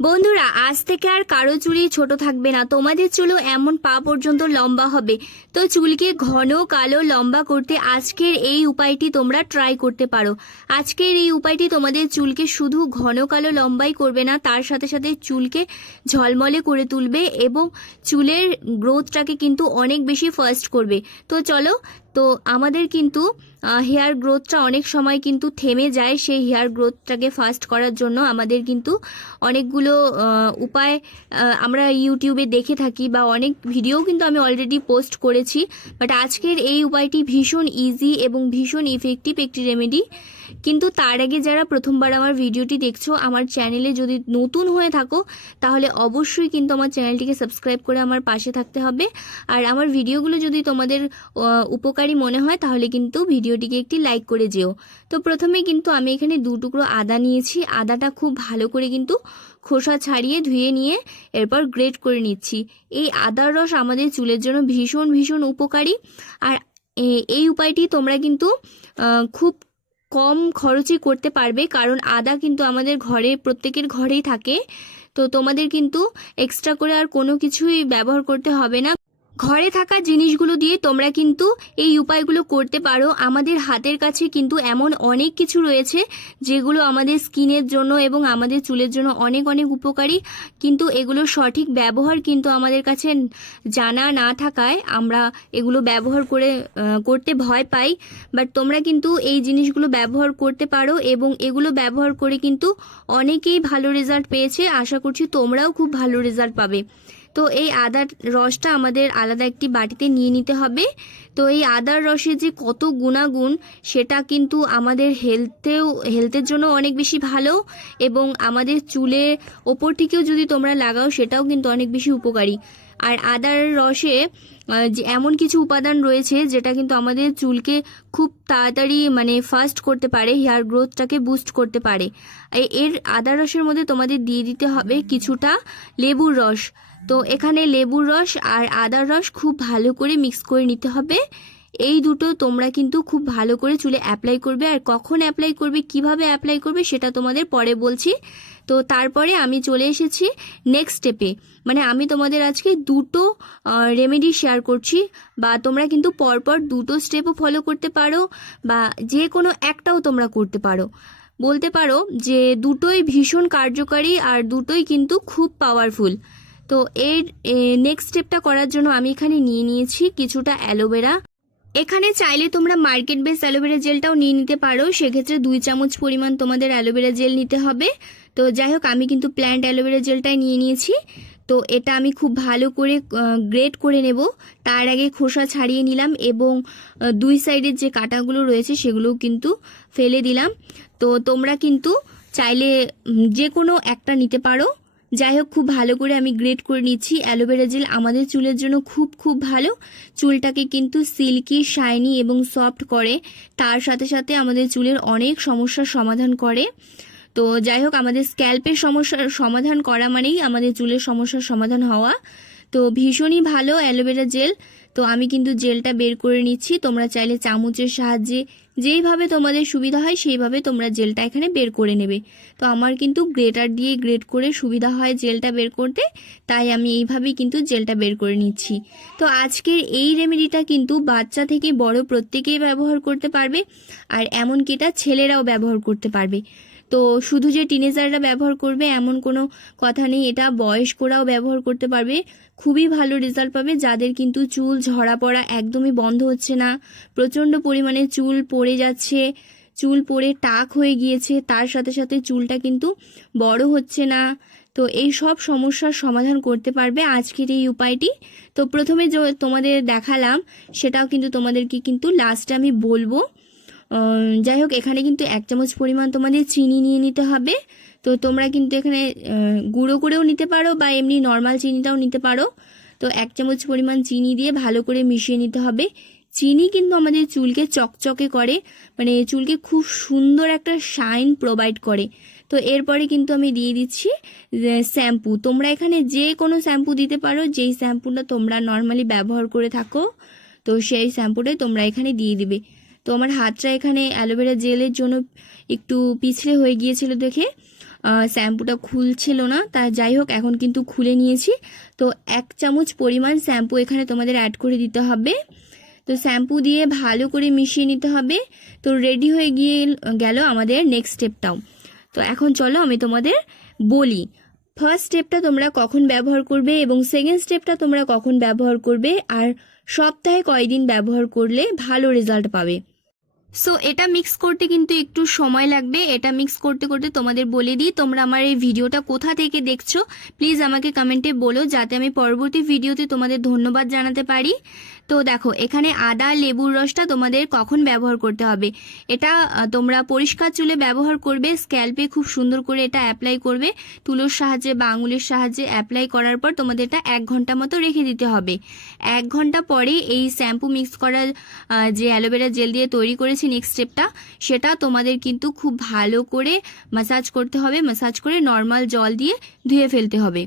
বন্ধুরা, আজ থেকে আর কারও চুলই ছোট থাকবে না। তোমাদের চুলও এমন পা পর্যন্ত লম্বা হবে। তো চুলকে ঘন, কালো, লম্বা করতে আজকের এই উপায়টি তোমরা ট্রাই করতে পারো। আজকের এই উপায়টি তোমাদের চুলকে শুধু ঘন, কালো, লম্বাই করবে না, তার সাথে সাথে চুলকে ঝলমলে করে তুলবে এবং চুলের গ্রোথটাকে কিন্তু অনেক বেশি ফাস্ট করবে। তো চলো তো আমাদের কিন্তু হেয়ার গ্রোথটা অনেক সময় কিন্তু থেমে যায় সেই হেয়ার গ্রোথটাকে ফাস্ট করার জন্য। আমাদের কিন্তু অনেকগুলো উপায় আমরা ইউটিউবে দেখে থাকি বা অনেক ভিডিও কিন্তু আমি অলরেডি পোস্ট করেছি। বাট আজকের এই উপায়টি ভীষণ ইজি এবং ভীষণ ইফেক্টিভ একটি রেমেডি কিন্তু তার আগে যারা প্রথমবার আমার ভিডিওটি দেখছ, আমার চ্যানেলে যদি নতুন হয়ে থাকো, তাহলে অবশ্যই কিন্তু আমার চ্যানেলটিকে সাবস্ক্রাইব করে আমার পাশে থাকতে হবে। আর আমার ভিডিওগুলো যদি তোমাদের উপকারী মনে হয়, তাহলে কিন্তু ভিডিওটিকে একটি লাইক করে যেও। তো প্রথমে কিন্তু আমি এখানে দু টুকরো আদা নিয়েছি। আদাটা খুব ভালো করে কিন্তু খোসা ছাড়িয়ে ধুয়ে নিয়ে এরপর গ্রেট করে নিচ্ছি। এই আদার রস আমাদের চুলের জন্য ভীষণ ভীষণ উপকারী। আর এই উপায়টি তোমরা কিন্তু খুব কম খরচে করতে পারবে, কারণ আদা কিন্তু আমাদের ঘরে, প্রত্যেকের ঘরেই থাকে। তো তোমাদের কিন্তু এক্সট্রা করে আর কোনো কিছুই ব্যবহার করতে হবে না। ঘরে থাকা জিনিসগুলো দিয়ে তোমরা কিন্তু এই উপায়গুলো করতে পারো। আমাদের হাতের কাছে কিন্তু এমন অনেক কিছু রয়েছে যেগুলো আমাদের স্কিনের জন্য এবং আমাদের চুলের জন্য অনেক অনেক উপকারী। কিন্তু এগুলোর সঠিক ব্যবহার কিন্তু আমাদের কাছে জানা না থাকায় আমরা এগুলো ব্যবহার করে করতে ভয় পাই। বাট তোমরা কিন্তু এই জিনিসগুলো ব্যবহার করতে পারো এবং এগুলো ব্যবহার করে কিন্তু অনেকেই ভালো রেজাল্ট পেয়েছে। আশা করছি তোমরাও খুব ভালো রেজাল্ট পাবে। তো এই আদার রসটা আমাদের আলাদা একটি বাটিতে নিয়ে নিতে হবে। তো এই আদার রসে যে কত গুণাগুণ, সেটা কিন্তু আমাদের হেলথেও, হেলথের জন্য অনেক বেশি ভালো এবং আমাদের চুলে ওপর থেকেও যদি তোমরা লাগাও, সেটাও কিন্তু অনেক বেশি উপকারী। আর আদার রসে যে এমন কিছু উপাদান রয়েছে যেটা কিন্তু আমাদের চুলকে খুব তাড়াতাড়ি মানে ফাস্ট করতে পারে হেয়ার গ্রোথটাকে বুস্ট করতে পারে। এর আদার রসের মধ্যে তোমাদের দিয়ে দিতে হবে কিছুটা লেবুর রস। তো এখানে লেবুর রস আর আদার রস খুব ভালো করে মিক্স করে নিতে হবে। এই দুটো তোমরা কিন্তু খুব ভালো করে চুলে অ্যাপ্লাই করবে আর কখন অ্যাপ্লাই করবে, কীভাবে অ্যাপ্লাই করবে সেটা তোমাদের পরে বলছি। তো তারপরে আমি চলে এসেছি নেক্সট স্টেপে মানে আমি তোমাদের আজকে দুটো রেমেডি শেয়ার করছি বা তোমরা কিন্তু পরপর দুটো স্টেপও ফলো করতে পারো বা যে কোনো একটাও তোমরা করতে পারো। বলতে পারো যে দুটোই ভীষণ কার্যকারী আর দুটোই কিন্তু খুব পাওয়ারফুল তো এর নেক্সট স্টেপটা করার জন্য আমি এখানে নিয়ে নিয়েছি কিছুটা অ্যালোভেরা এখানে চাইলে তোমরা মার্কেট বেস অ্যালোভেরা জেলটাও নিয়ে নিতে পারো। সেক্ষেত্রে দুই চামচ পরিমাণ তোমাদের অ্যালোভেরা জেল নিতে হবে। তো যাই হোক, আমি কিন্তু প্ল্যান্ট অ্যালোভেরা জেলটাই নিয়ে নিয়েছি। তো এটা আমি খুব ভালো করে গ্রেট করে নেব। তার আগে খোসা ছাড়িয়ে নিলাম এবং দুই সাইডের যে কাটাগুলো রয়েছে সেগুলোও কিন্তু ফেলে দিলাম। তো তোমরা কিন্তু চাইলে যে কোনো একটা নিতে পারো। যাই হোক খুব ভালো করে আমি গ্রেট করে নিচ্ছি। অ্যালোভেরা জেল আমাদের চুলের জন্য খুব খুব ভালো। চুলটাকে কিন্তু সিল্কি, শাইনি এবং সফট করে। তার সাথে সাথে আমাদের চুলের অনেক সমস্যার সমাধান করে। তো যাই হোক আমাদের স্ক্যাল্পের সমস্যার সমাধান করা মানেই আমাদের চুলের সমস্যার সমাধান হওয়া। তো ভীষণই ভালো অ্যালোভেরা জেল। তো আমি কিন্তু জেলটা বের করে নিচ্ছি। তোমরা চাইলে চামচের সাহায্যে যেইভাবে তোমাদের সুবিধা হয়, সেইভাবে তোমরা জেলটা এখানে বের করে নেবে। তো আমার কিন্তু গ্রেটার দিয়ে গ্রেট করে সুবিধা হয় জেলটা বের করতে, তাই আমি এইভাবেই কিন্তু জেলটা বের করে নিচ্ছি। তো আজকের এই রেমেডিটা কিন্তু বাচ্চা থেকে বড় প্রত্যেকেই ব্যবহার করতে পারবে, আর এমনকি এটা ছেলেরাও ব্যবহার করতে পারবে। তো শুধু যে টিনেজাররা ব্যবহার করবে এমন কোনো কথা নেই, এটা বয়স্করাও ব্যবহার করতে পারবে। খুবই ভালো রেজাল্ট পাবে। যাদের কিন্তু চুল ঝরা পড়া একদমই বন্ধ হচ্ছে না। প্রচণ্ড পরিমাণে চুল পড়ে যাচ্ছে, চুল পড়ে টাক হয়ে গিয়েছে, তার সাথে সাথে চুলটা কিন্তু বড় হচ্ছে না। তো এই সব সমস্যার সমাধান করতে পারবে আজকের এই উপায়টি। তো প্রথমে যে তোমাদের দেখালাম, সেটাও কিন্তু তোমাদেরকে কিন্তু লাস্টে আমি বলব। যাই হোক, এখানে কিন্তু এক চামচ পরিমাণ তোমাদের চিনি নিয়ে নিতে হবে। তো তোমরা কিন্তু এখানে গুঁড়ো করেও নিতে পারো বা এমনি নর্মাল চিনিটাও নিতে পারো। তো এক চামচ পরিমাণ চিনি দিয়ে ভালো করে মিশিয়ে নিতে হবে। চিনি কিন্তু আমাদের চুলকে চকচকে করে মানে চুলকে খুব সুন্দর একটা শাইন প্রোভাইড করে। তো এরপরে কিন্তু আমি দিয়ে দিচ্ছি শ্যাম্পু। তোমরা এখানে যে কোনো শ্যাম্পু দিতে পারো, যেই শ্যাম্পুটা তোমরা নর্মালি ব্যবহার করে থাকো, তো সেই শ্যাম্পুটাই তোমরা এখানে দিয়ে দিবে। তো আমার হাতটা এখানে অ্যালোভেরা জেলের জন্য একটু পিছলে হয়ে গিয়েছিল দেখে শ্যাম্পুটা খুলছিল না। তা যাই হোক, এখন কিন্তু খুলে নিয়েছি। তো এক চামচ পরিমাণ শ্যাম্পু এখানে তোমাদের অ্যাড করে দিতে হবে। তো শ্যাম্পু দিয়ে ভালো করে মিশিয়ে নিতে হবে। তো রেডি হয়ে গিয়ে গেল আমাদের নেক্সট স্টেপটাও তো এখন চলো আমি তোমাদের বলি। ফার্স্ট স্টেপটা তোমরা কখন ব্যবহার করবে এবং সেকেন্ড স্টেপটা তোমরা কখন ব্যবহার করবে? আর সপ্তাহে কয়দিন ব্যবহার করলে ভালো রেজাল্ট পাবে? সো এটা মিক্স করতে কিন্তু একটু সময় লাগবে। এটা মিক্স করতে করতে তোমাদের বলে দিই, তোমরা আমার এই ভিডিওটা কোথা থেকে দেখছ? প্লিজ আমাকে কমেন্টে বলো, যাতে আমি পরবর্তী ভিডিওতে তোমাদের ধন্যবাদ জানাতে পারি। তো দেখো, এখানে আদা, লেবুর রসটা তোমাদের কখন ব্যবহার করতে হবে? এটা তোমরা পরিষ্কার চুলে ব্যবহার করবে স্ক্যাল্পে খুব সুন্দর করে এটা অ্যাপ্লাই করবে, তুলোর সাহায্যে বা আঙুলের সাহায্যে অ্যাপ্লাই করার পর তোমাদের এটা এক ঘণ্টা মতো রেখে দিতে হবে। এক ঘণ্টা পরে এই শ্যাম্পু মিক্স করা যে অ্যালোভেরা জেল দিয়ে তৈরি করেছি নেক্সট স্টেপটা সেটা তোমাদের কিন্তু খুব ভালো করে মাসাজ করতে হবে মাসাজ করে নর্মাল জল দিয়ে ধুয়ে ফেলতে হবে।